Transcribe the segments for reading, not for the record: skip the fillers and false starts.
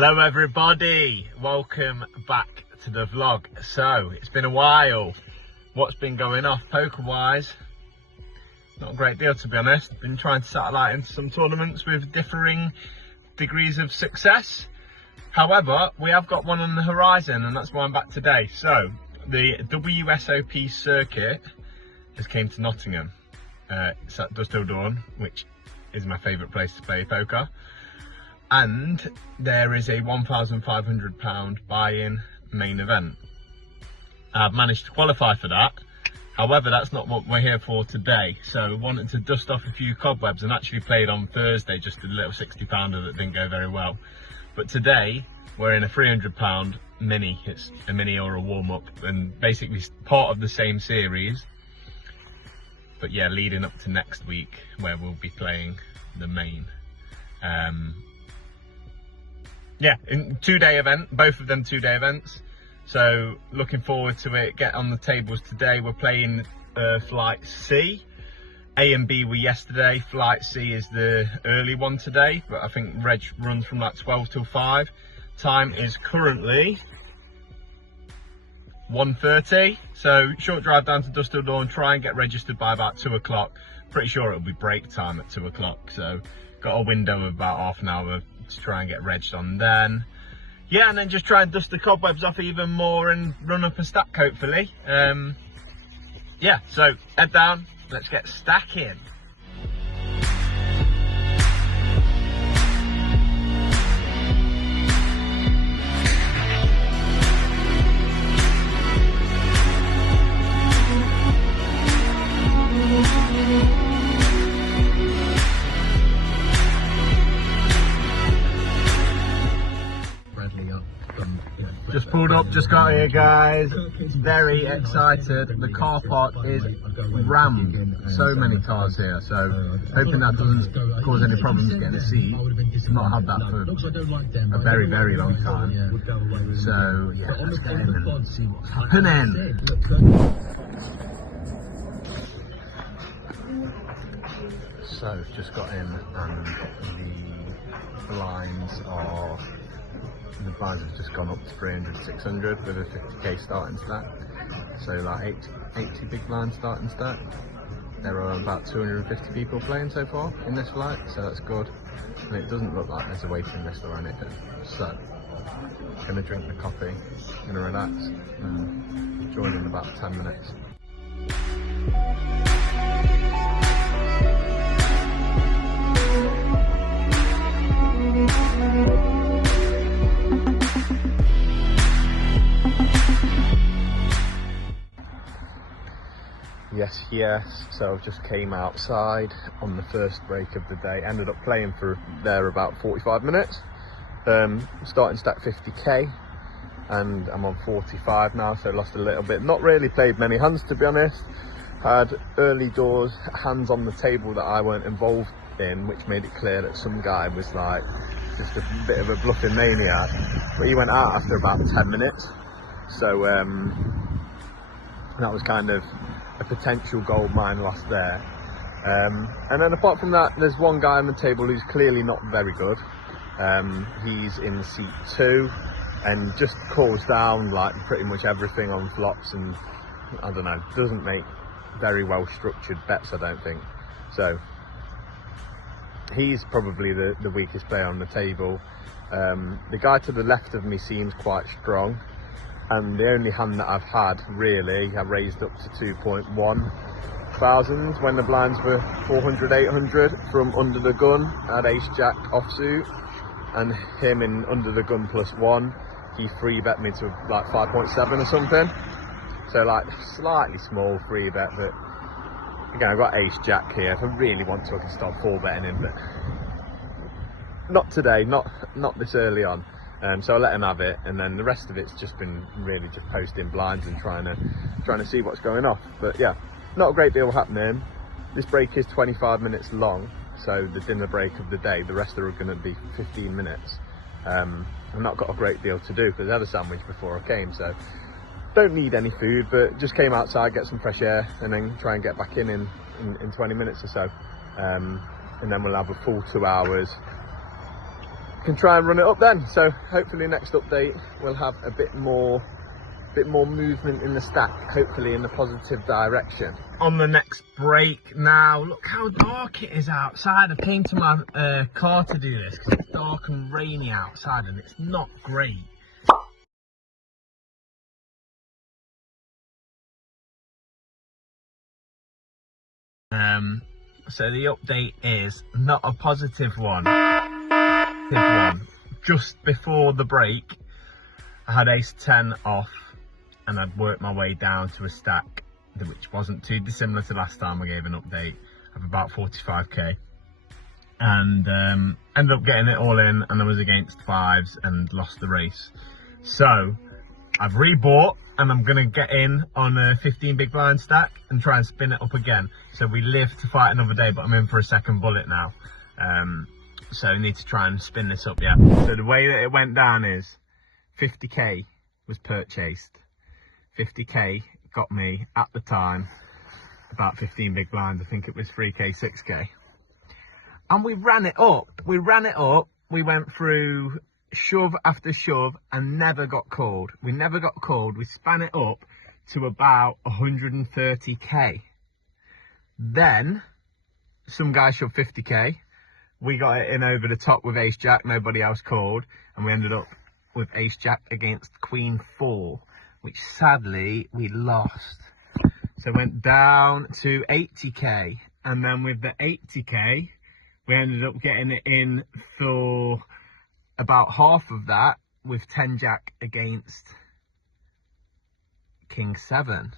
Hello everybody, welcome back to the vlog. So it's been a while. What's been going off poker wise? Not a great deal, to be honest. Been trying to satellite into some tournaments with differing degrees of success. However, we have got one on the horizon, and that's why I'm back today. So the WSOP circuit has came to Nottingham. It's at Dustill Dawn, which is my favourite place to play poker. And there is a £1,500 buy-in main event. I've managed to qualify for that. However, that's not what we're here for today. So I wanted to dust off a few cobwebs, and actually played on Thursday just a little 60-pounder that didn't go very well. But today we're in a £300 mini. It's a mini or a warm-up, and basically part of the same series. But yeah, leading up to next week where we'll be playing the main. Yeah, in 2-day event, both of them 2-day events. So looking forward to it. Get on the tables today. We're playing flight C. A and B were yesterday. Flight C is the early one today, but I think reg runs from like 12 till 5. Time is currently 1:30. So short drive down to Dustill Dawn. Try and get registered by about 2 o'clock. Pretty sure it'll be break time at 2 o'clock. So got a window of about half an hour to try and get regged on then. Yeah, and then just try and dust the cobwebs off even more and run up a stack hopefully. Yeah, so head down, let's get stacking. Just pulled up, just got here guys, very excited. The car park is rammed, so many cars here, so hoping that doesn't cause any problems getting a seat. Not had that for a very, very long time. So yeah, let's get in and see what's happening. So just got in, and the blinds are... The blinds have just gone up to 300, 600 with a 50k starting stack. So like 80 big blind starting stack. There are about 250 people playing so far in this flight, so that's good. And it doesn't look like there's a waiting list or anything. So, gonna drink the coffee, gonna relax, and join in about 10 minutes. Yes, so I've just came outside on the first break of the day, ended up playing for there about 45 minutes, starting stack 50k, and I'm on 45 now, so lost a little bit, not really played many hands to be honest. Had early doors hands on the table that I weren't involved in, which made it clear that some guy was like just a bit of a bluffing maniac, but he went out after about 10 minutes, so that was kind of a potential gold mine lost there. And then apart from that, there's one guy on the table who's clearly not very good. He's in seat 2 and just calls down like pretty much everything on flops, and I don't know, doesn't make very well structured bets, I don't think. So he's probably the weakest player on the table. The guy to the left of me seems quite strong, and the only hand that I've had really, I raised up to 2.1 thousand when the blinds were 400, 800 from under the gun. I had ace jack offsuit, and him in under the gun +1, he free bet me to like 5.7 or something. So like slightly small free bet, but again I've got ace jack here. If I really want to, I can start 4-betting him, but not today, not this early on. So I let him have it, and then the rest of it's just been really just posting blinds and trying to see what's going off. But yeah, not a great deal happening. This break is 25 minutes long, so the dinner break of the day. The rest are going to be 15 minutes. I've not got a great deal to do because I had a sandwich before I came, so don't need any food, but just came outside, get some fresh air, and then try and get back in 20 minutes or so. And then we'll have a full 2 hours can try and run it up then. So hopefully next update we'll have a bit more movement in the stack, hopefully in the positive direction. On the next break now, look how dark it is outside. I came to my car to do this because it's dark and rainy outside and it's not great. So the update is not a positive one. Just before the break, I had ace 10 off and I'd worked my way down to a stack which wasn't too dissimilar to last time I gave an update of about 45k, and ended up getting it all in, and I was against fives and lost the race. So I've rebought and I'm gonna get in on a 15 big blind stack and try and spin it up again. So we live to fight another day, but I'm in for a second bullet now. So I need to try and spin this up, yeah. So the way that it went down is 50k was purchased. 50k got me at the time about 15 big blinds. I think it was 3k, 6k. And we ran it up. We went through shove after shove and never got called. We never got called. We span it up to about 130k. Then some guy shoved 50k. We got it in over the top with ace jack, nobody else called, and we ended up with ace jack against queen 4, which sadly we lost. So went down to 80k, and then with the 80k we ended up getting it in for about half of that with 10 jack against king 7,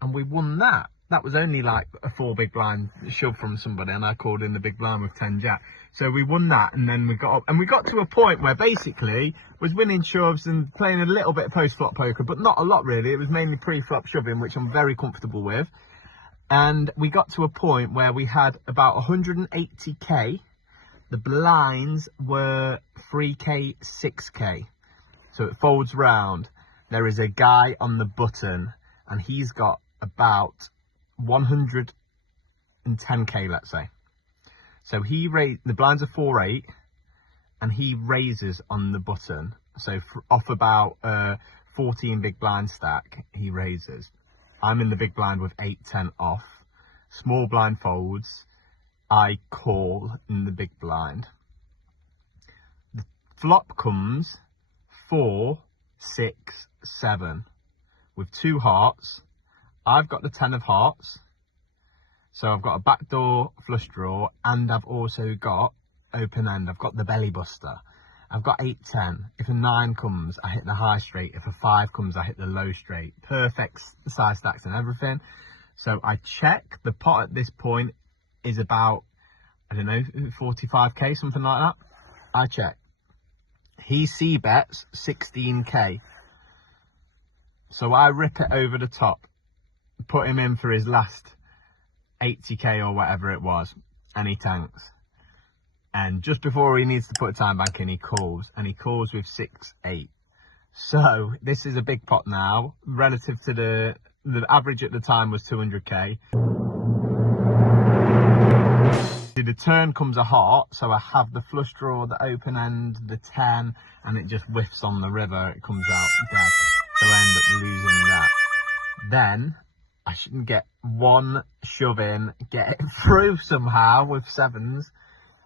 and we won that. That was only like a 4 big blind shove from somebody, and I called in the big blind with 10 jack. So we won that, and then we got up, and we got to a point where basically was winning shoves and playing a little bit of post-flop poker, but not a lot really. It was mainly pre-flop shoving, which I'm very comfortable with. And we got to a point where we had about 180k. The blinds were 3k, 6k. So it folds round. There is a guy on the button, and he's got about 110k, let's say. So he raised, the blinds are 4-8, and he raises on the button. So off about 14 big blind stack, he raises. I'm in the big blind with 8-10 off. Small blind folds. I call in the big blind. The flop comes 4, 6, 7 with 2 hearts. I've got the 10 of hearts, so I've got a backdoor flush draw, and I've also got open end. I've got the belly buster. I've got 8-10. If a 9 comes, I hit the high straight. If a 5 comes, I hit the low straight. Perfect size stacks and everything. So I check. The pot at this point is about, I don't know, 45k, something like that. I check. He c-bets 16k. So I rip it over the top, put him in for his last 80k or whatever it was, and he tanks. And just before he needs to put a time bank in, he calls, and he calls with 6-8. So this is a big pot now, relative to the average at the time was 200k. The turn comes a heart, so I have the flush draw, the open end, the 10, and it just whiffs on the river. It comes out dead, so I end up losing that. Then I shouldn't get one shove in, get it through somehow with 7s,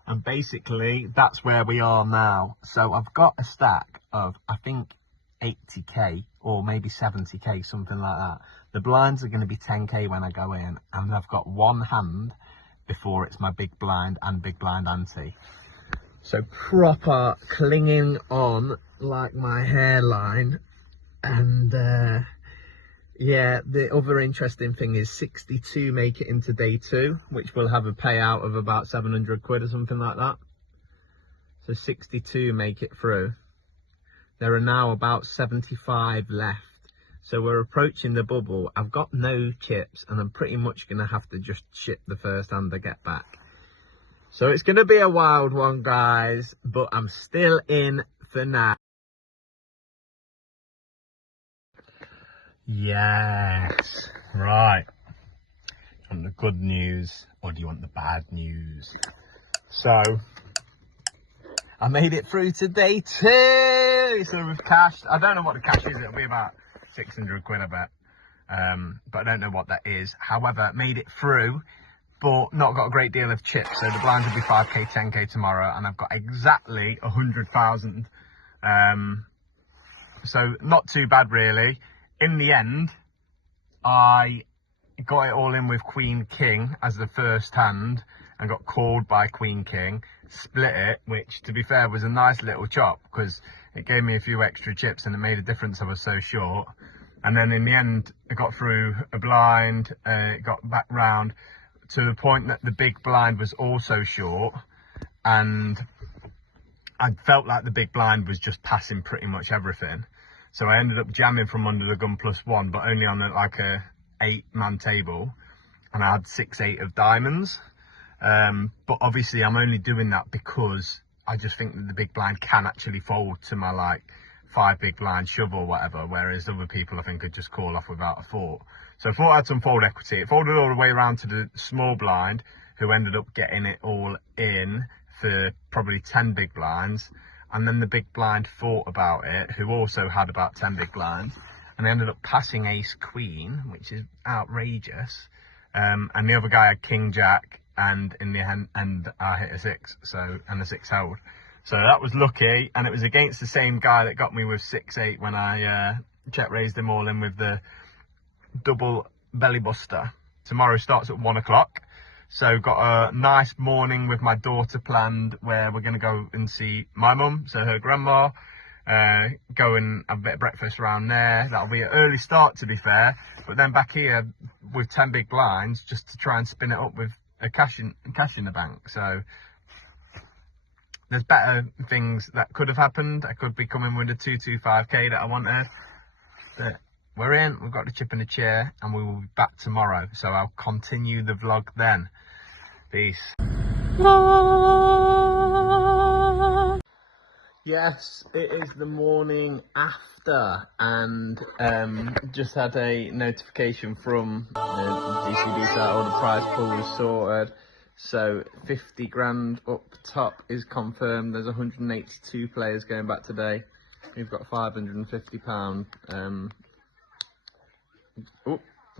and basically that's where we are now. So I've got a stack of, I think, 80k or maybe 70k, something like that. The blinds are going to be 10k when I go in, and I've got one hand before it's my big blind and big blind ante. So proper clinging on like my hairline. And yeah, the other interesting thing is 62 make it into day 2, which will have a payout of about 700 quid or something like that. So 62 make it through. There are now about 75 left. So we're approaching the bubble. I've got no chips, and I'm pretty much going to have to just chip the first hand I get back. So it's going to be a wild one, guys, but I'm still in for now. Yes, right. Do you want the good news or do you want the bad news? So I made it through to day 2. So we've cashed. I don't know what the cash is. It'll be about 600 quid, I bet. But I don't know what that is. However, made it through, but not got a great deal of chips. So the blinds will be 5k, 10k tomorrow, and I've got exactly 100,000. So not too bad, really. In the end, I got it all in with Queen King as the first hand and got called by Queen King. Split it, which to be fair was a nice little chop because it gave me a few extra chips and it made a difference. I was so short. And then in the end, I got through a blind, got back round to the point that the big blind was also short, and I felt like the big blind was just passing pretty much everything. So I ended up jamming from under the gun +1, but only on like a 8-man table, and I had 6-8 of diamonds. But obviously I'm only doing that because I just think that the big blind can actually fold to my like 5 big blind shove or whatever, whereas other people I think could just call off without a thought. So I thought I had some fold equity. It folded all the way around to the small blind, who ended up getting it all in for probably 10 big blinds. And then the big blind thought about it, who also had about 10 big blinds, and they ended up passing ace queen, which is outrageous. And the other guy had king jack, and in the end I hit a 6, and the 6 held. So that was lucky, and it was against the same guy that got me with 6-8 when I check raised them all in with the double belly buster. Tomorrow starts at 1 o'clock. So got a nice morning with my daughter planned, where we're going to go and see my mum, so her grandma, go and have a bit of breakfast around there. That'll be an early start, to be fair, but then back here with 10 big blinds just to try and spin it up with a cash in the bank. So there's better things that could have happened. I could be coming with a 225k that I wanted, but we're in, we've got the chip in the chair, and we will be back tomorrow. So I'll continue the vlog then. Peace. Yes, it is the morning after, and just had a notification from DCB that all the prize pool was sorted. So 50 grand up top is confirmed. There's 182 players going back today. We've got £550.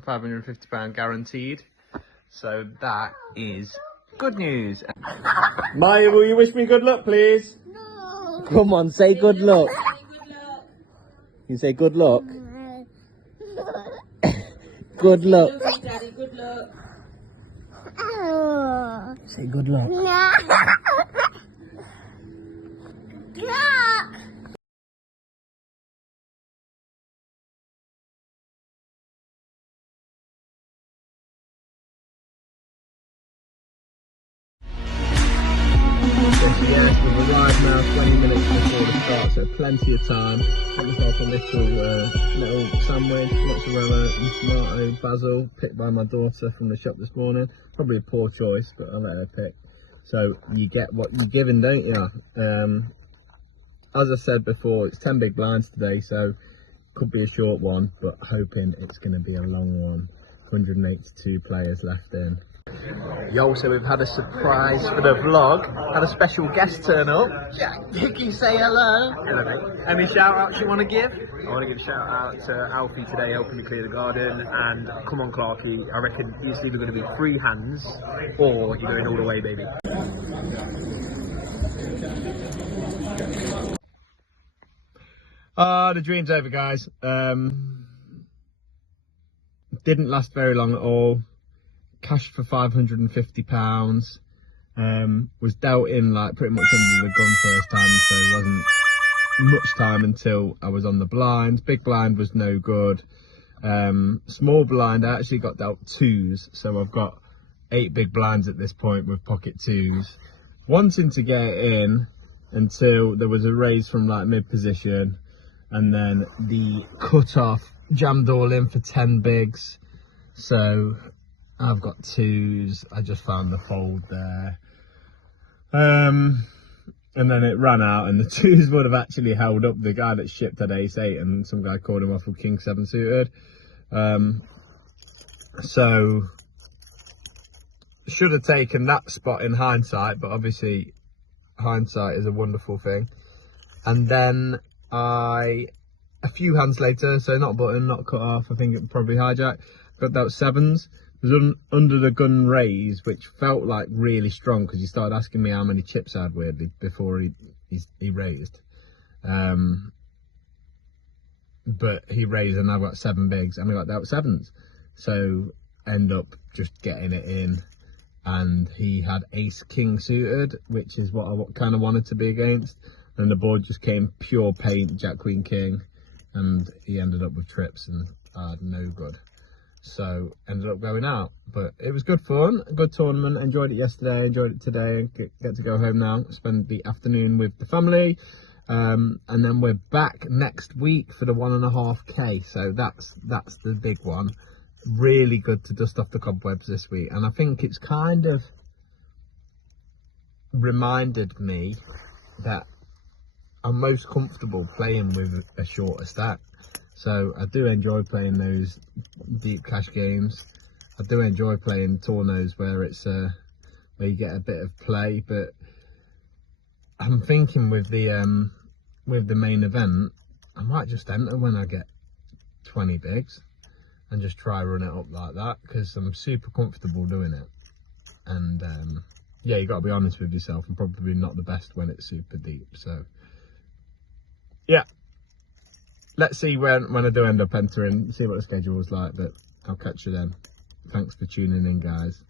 £550 guaranteed. So that is good news. Maya, will you wish me good luck, please? No. Come on, say good luck. You say good luck. Good luck. Daddy, good luck. Oh. Say good luck. No. Luck. Yes, we've arrived now 20 minutes before the start, so plenty of time. Got myself a little sandwich, mozzarella and tomato, basil, picked by my daughter from the shop this morning. Probably a poor choice, but I let her pick. So you get what you're given, don't you? As I said before, it's 10 big blinds today, so could be a short one, but hoping it's going to be a long one. 182 players left in. Yo, so we've had a surprise for the vlog. Had a special guest turn up. Jack Dickey, say hello. Hello, mate. Any shout outs you want to give? I want to give a shout out to Alfie today, helping me clear the garden, and come on, Clarky. I reckon it's either going to be 3 hands or you're going all the way, baby. The dream's over, guys. Didn't last very long at all. Cashed for £550. Was dealt in like pretty much under the gun first hand, so it wasn't much time until I was on the blinds. Big blind was no good. Small blind, I actually got dealt 2s, so I've got 8 big blinds at this point with pocket 2s. Wanting to get it in until there was a raise from like mid position, and then the cut off jammed all in for 10 bigs. So I've got 2s. I just found the fold there. And then it ran out, and the 2s would have actually held up. The guy that shipped had ace-8, and some guy called him off with king-7 suited. So should have taken that spot in hindsight, but obviously hindsight is a wonderful thing. And then a few hands later, so not button, not cut off, I think it probably hijack, got that 7s. It was under the gun raise, which felt like really strong because he started asking me how many chips I had weirdly before he raised. But he raised and I've got 7 bigs and I got that 7s. So end up just getting it in, and he had ace king suited, which is what I kind of wanted to be against, and the board just came pure paint, jack queen king, and he ended up with trips and I had no good. So ended up going out, but it was good fun, a good tournament. Enjoyed it yesterday, enjoyed it today, and get to go home now, spend the afternoon with the family, and then we're back next week for the 1.5K. So that's the big one. Really good to dust off the cobwebs this week, and I think it's kind of reminded me that I'm most comfortable playing with a shorter stack. So I do enjoy playing those deep cash games. I do enjoy playing tournos where it's where you get a bit of play, but I'm thinking with the main event, I might just enter when I get 20 bigs and just try run it up like that, because I'm super comfortable doing it. And yeah, you got to be honest with yourself. I'm probably not the best when it's super deep. So yeah, let's see when I do end up entering, see what the schedule is like, but I'll catch you then. Thanks for tuning in, guys.